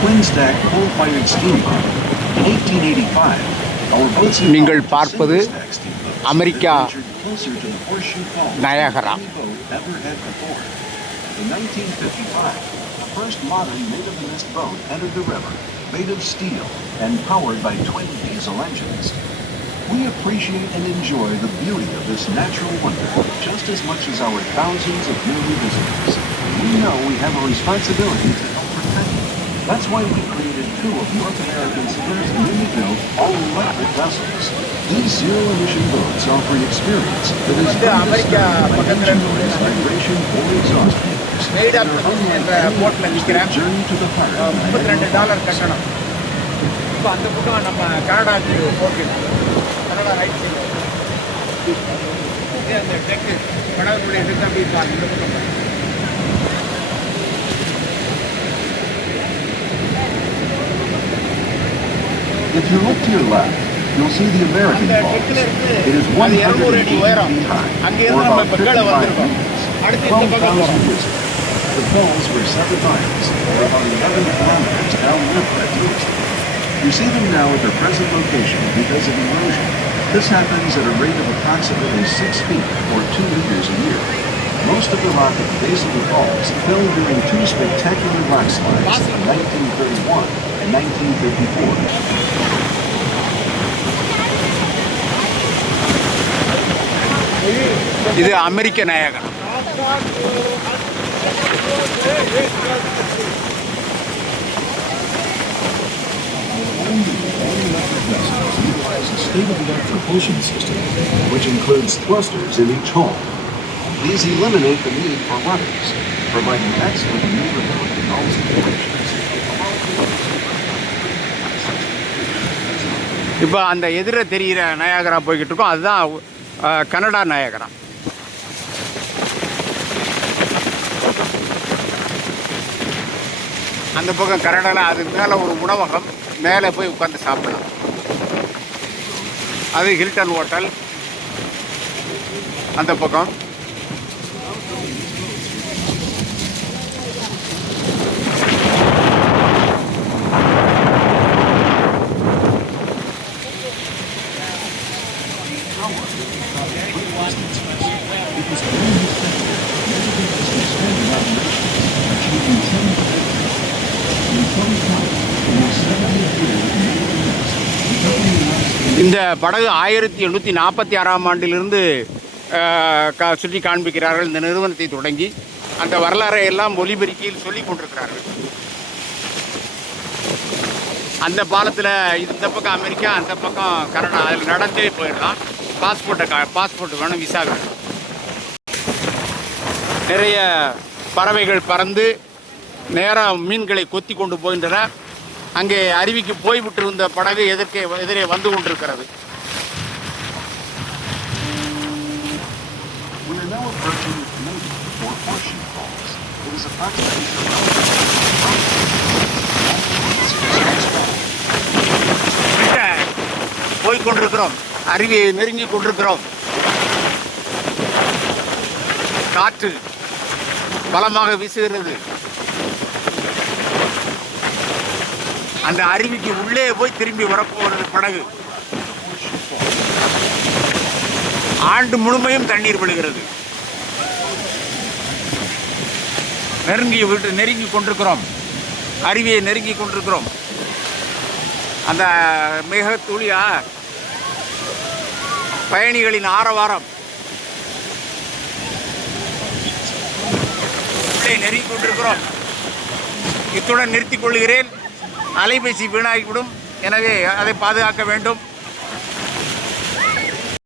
twin-stack coal-fired steamboat. In 1885, our boats நீங்கள் evolved to பார்ப்பது single-stack steamboats America that ventured closer to the Horseshoe Falls than Niagara. any boat ever had before. In 1955, the first modern native-mist boat entered the river, made of steel and powered by twin diesel engines. We appreciate and enjoy the beauty of this natural wonder just as much as our thousands of yearly visitors. We know we have a responsibility to help protect it. That's why we created two of North America's first newly-built all-electric vessels. These zero-emission boats offer an experience that is noise, vibration, or exhaust fumes. They're unlike journey to the heart of $32 கட்டணம். இப்போ அந்த பக்கம் நம்ம கனடாக்கு போட்டு Canada right side அந்த டெக்கு கடவுளுடைய டெக்கு அப்படி இருப்பாங்க இந்த பக்கம். If you look to your left, you'll see the American Falls. It is 180 feet high, or about 55 meters, 12,000 visitors. The falls were 7 miles, or about 11 kilometers downriver at least. You see them now at their present location because of erosion. This happens at a rate of approximately 6 feet, or 2 meters a year. Most of the rock at the base of the falls fell during two spectacular rock slides in 1931 and 1954. இது அமெரிக்க Niagara. Utilize a state-of-the-art propulsion system, which includes thrusters in each hull. These eliminate the need for rudders, providing excellent maneuverability in all situations. இப்போ அந்த எதிர தெரிகிற நயாகரா போய்கிட்டு இருக்கோம். அதுதான் Canada Niagara. அந்த பக்கம் கனடாவில் அது மேலே ஒரு உணவகம், மேலே போய் உட்காந்து சாப்பிடலாம். அது ஹில்டன் ஹோட்டல் அந்த பக்கம். இந்த படகு 1846ஆம் ஆண்டிலிருந்து சுற்றி காண்பிக்கிறார்கள். இந்த நிறுவனத்தை தொடங்கி அந்த வரலாறை எல்லாம் ஒலிபெருக்கியில் சொல்லிக் கொண்டிருக்கிறார்கள். அந்த பாலத்தில் இந்த பக்கம் அமெரிக்கா, அந்த பக்கம் கனடா. அதில் நடந்தே போயிடலாம். பாஸ்போர்ட் வேணும், விசா வேணும். நிறைய பறவைகள் பறந்து நேராக மீன்களை கொத்தி கொண்டு போகின்றன. அங்கே அருவிக்கு போய்விட்டிருந்த படகு எதிரே வந்து கொண்டிருக்கிறது. போய்கொண்டிருக்கிறோம், அருவியை நெருங்கி கொண்டிருக்கிறோம். காற்று பலமாக வீசுகிறது. அந்த அருவிக்கு உள்ளே போய் திரும்பி வரப்போகிறது படகு. ஆண்டு முழுமையும் தண்ணீர் விழுகிறது. நெருங்கி கொண்டிருக்கிறோம், அருவியை நெருங்கி கொண்டிருக்கிறோம். அந்த மிகத்துளியா பயணிகளின் ஆரவாரம் நெருங்கி கொண்டிருக்கிறோம். இத்துடன் நிறுத்திக் கொள்கிறேன். அலைபேசி வீணாகிவிடும், எனவே அதை பாதுகாக்க வேண்டும்.